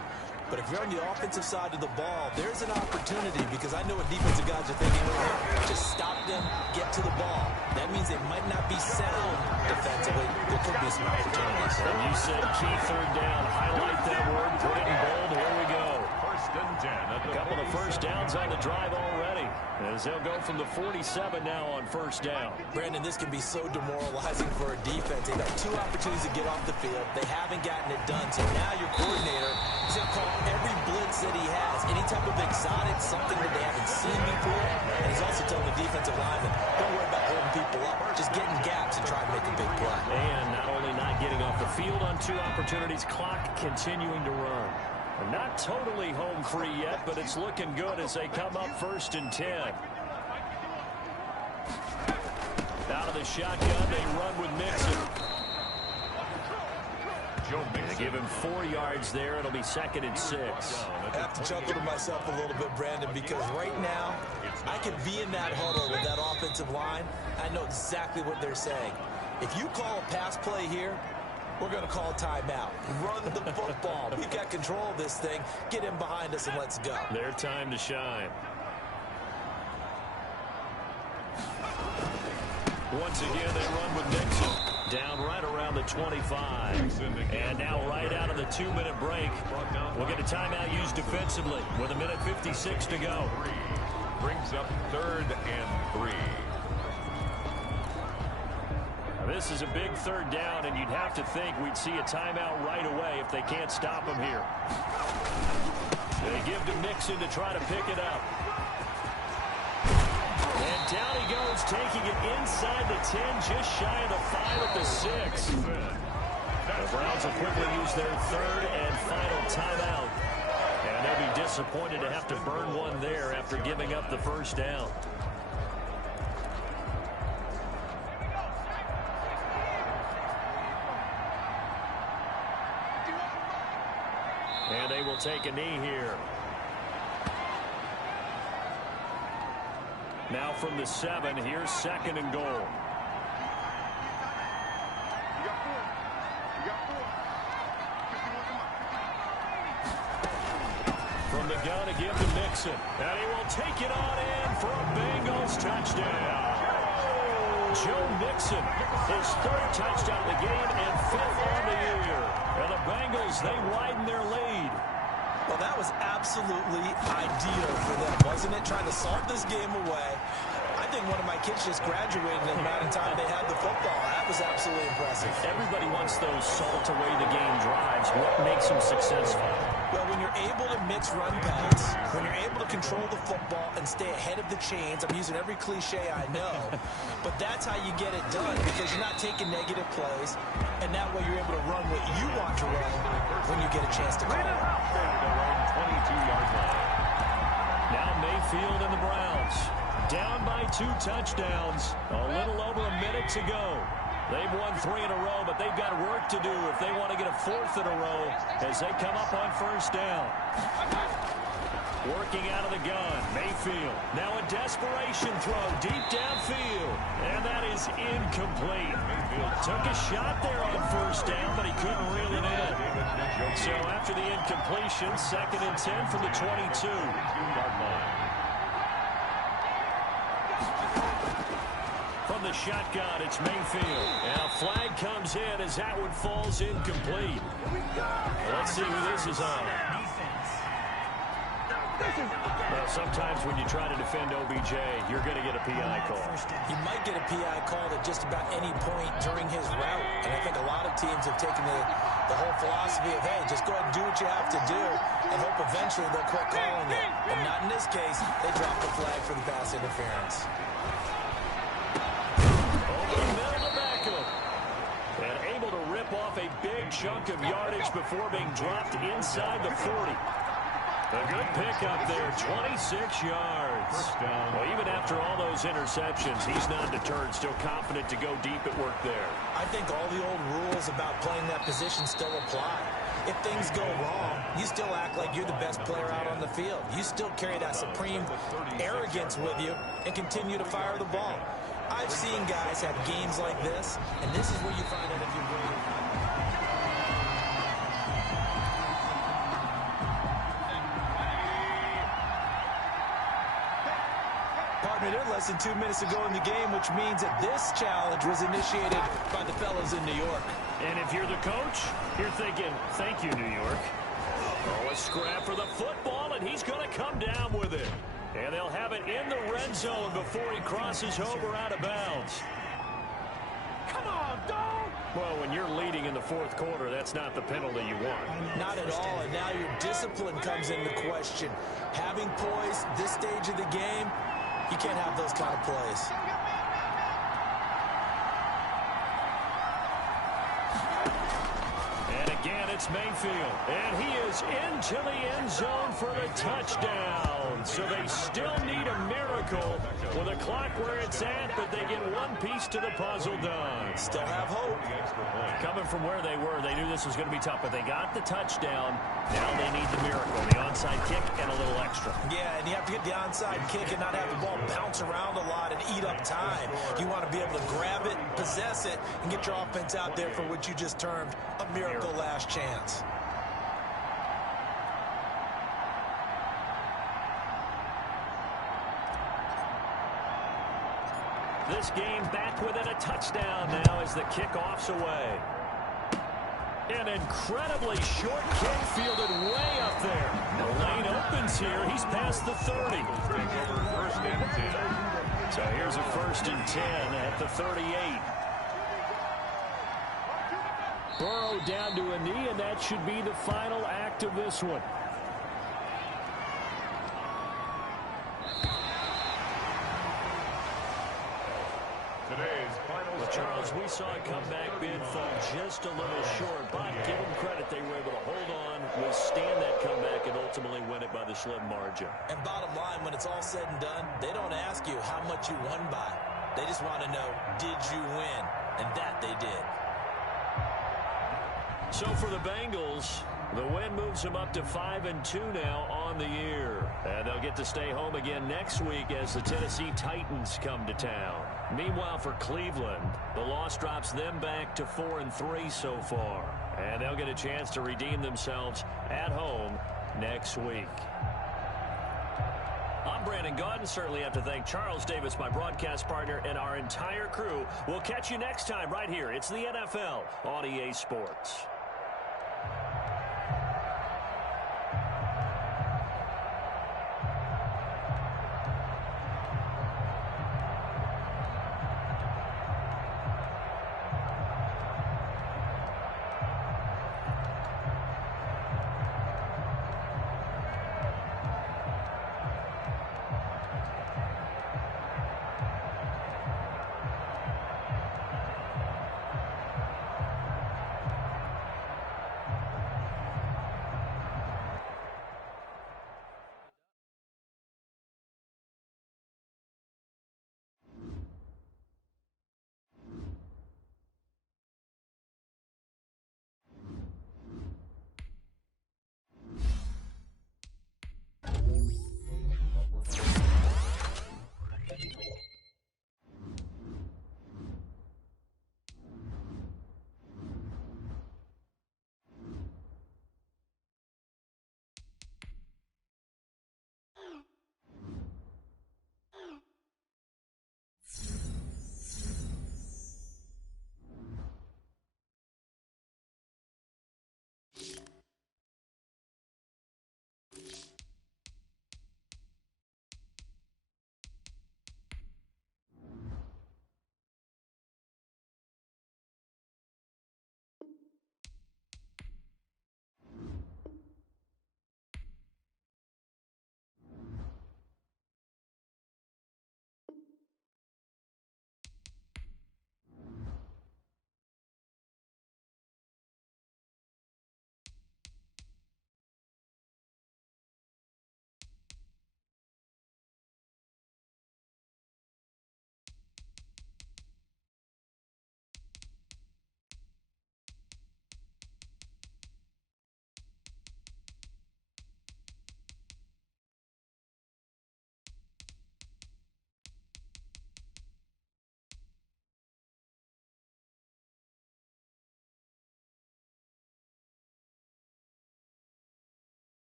But if you're on the offensive side of the ball, there's an opportunity, because I know what defensive guys are thinking. Just stop them, get to the ball. That means they might not be sound defensively. There could be some opportunities. And you said key 3rd down. Highlight that word, put it in bold. Here we go. 1st and 10. A couple of 1st downs on the drive already, as they'll go from the 47 now on 1st down. Brandon, this can be so demoralizing for a defense. They've had 2 opportunities to get off the field. They haven't gotten it done. So now your coordinator is going to call every blitz that he has, any type of exotic, something that they haven't seen before. And he's also telling the defensive lineman, don't worry about holding people up. Just get in gaps and try to make a big play. And not only not getting off the field on 2 opportunities, clock continuing to run. Not totally home free yet, but it's looking good as they come up 1st and 10. Out of the shotgun, they run with Mixon. They give him 4 yards there. It'll be 2nd and 6. I have to chuckle to myself a little bit, Brandon, because right now, I could be in that huddle with that offensive line. I know exactly what they're saying. If you call a pass play here, we're going to call timeout. Run the football. We've got control of this thing. Get him behind us and let's go. Their time to shine. Once again, they run with Nixon. Down right around the 25. And now right out of the 2-minute break, we'll get a timeout used defensively with 1:56 to go. Brings up 3rd and 3. Now, this is a big 3rd down, and you'd have to think we'd see a timeout right away if they can't stop him here. They give to Mixon to try to pick it up. And down he goes, taking it inside the 10, just shy of the 5 at the 6. The Browns will quickly use their 3rd and final timeout. And they'll be disappointed to have to burn one there after giving up the 1st down. And they will take a knee here. Now from the 7, here's 2nd and goal. From the gun again to Mixon. And he will take it on in for a Bengals touchdown. Joe Mixon, his 3rd touchdown of the game and 5th on the year. And the Bengals, they widen their lead. Well, that was absolutely ideal for them, wasn't it? Trying to salt this game away. I think one of my kids just graduated in the amount of time they had the football. That was absolutely impressive. Everybody wants those salt away the game drives. What makes them successful? Well, when you're able to mix run pass, when you're able to control the football and stay ahead of the chains, I'm using every cliche I know, but that's how you get it done because you're not taking negative plays, and that way you're able to run what you want to run when you get a chance to call it. 22-yard line. Now Mayfield and the Browns down by 2 touchdowns. A little over a minute to go. They've won 3 in a row, but they've got work to do if they want to get a 4th in a row as they come up on 1st down. Working out of the gun, Mayfield. Now a desperation throw deep downfield, and that is incomplete. Took a shot there on 1st down, but he couldn't reel it in. So after the incompletion, 2nd and 10 from the 22. 22-yard line. From the shotgun, it's Mayfield. And a flag comes in as that one falls incomplete. Let's see who this is on. Well, sometimes when you try to defend OBJ, you're going to get a PI call. You might get a PI call at just about any point during his route. And I think a lot of teams have taken the whole philosophy of, hey, just go ahead and do what you have to do and hope eventually they'll quit calling it. But not in this case. They dropped the flag for the pass interference. Over the middle to Beckham. And able to rip off a big chunk of yardage before being dropped inside the 40. A good pickup there, 26 yards. Well, even after all those interceptions, he's not deterred, still confident to go deep at work there. I think all the old rules about playing that position still apply. If things go wrong, you still act like you're the best player out on the field. You still carry that supreme arrogance with you and continue to fire the ball. I've seen guys have games like this, and this is where you find out if you're great or not. Partner, less than 2 minutes to go in the game, which means that this challenge was initiated by the fellas in New York. And if you're the coach, you're thinking, thank you, New York. Oh, a scrap for the football, and he's going to come down with it. And they'll have it in the red zone before he crosses over out of bounds. Come on, dog! Well, when you're leading in the 4th quarter, that's not the penalty you want. Not at all, and now your discipline comes into question. Having poise this stage of the game, you can't have those kind of plays. And again, it's Mayfield. And he is into the end zone for the touchdown. So they still need a miracle with a clock where it's at, but they get one piece to the puzzle done. Still have hope. Coming from where they were, they knew this was going to be tough, but they got the touchdown. Now they need the miracle, the onside kick and a little extra. Yeah, and you have to get the onside kick and not have the ball bounce around a lot and eat up time. You want to be able to grab it, possess it, and get your offense out there for what you just termed a miracle last chance. This game back within a touchdown now as the kickoff's away. An incredibly short kick fielded way up there. The lane opens here. He's past the 30. First and 10. So here's a 1st and 10 at the 38. Burrow down to a knee, and that should be the final act of this one. Today's final. Well, Charles, we saw a comeback bid fall just a little short, but give them credit, they were able to hold on, withstand that comeback, and ultimately win it by the slim margin. And bottom line, when it's all said and done, they don't ask you how much you won by. They just want to know, did you win? And that they did. So for the Bengals, the win moves them up to 5-2 now on the year. And they'll get to stay home again next week as the Tennessee Titans come to town. Meanwhile, for Cleveland, the loss drops them back to 4-3 so far. And they'll get a chance to redeem themselves at home next week. I'm Brandon Gaudin. Certainly have to thank Charles Davis, my broadcast partner, and our entire crew. We'll catch you next time right here. It's the NFL on EA Sports.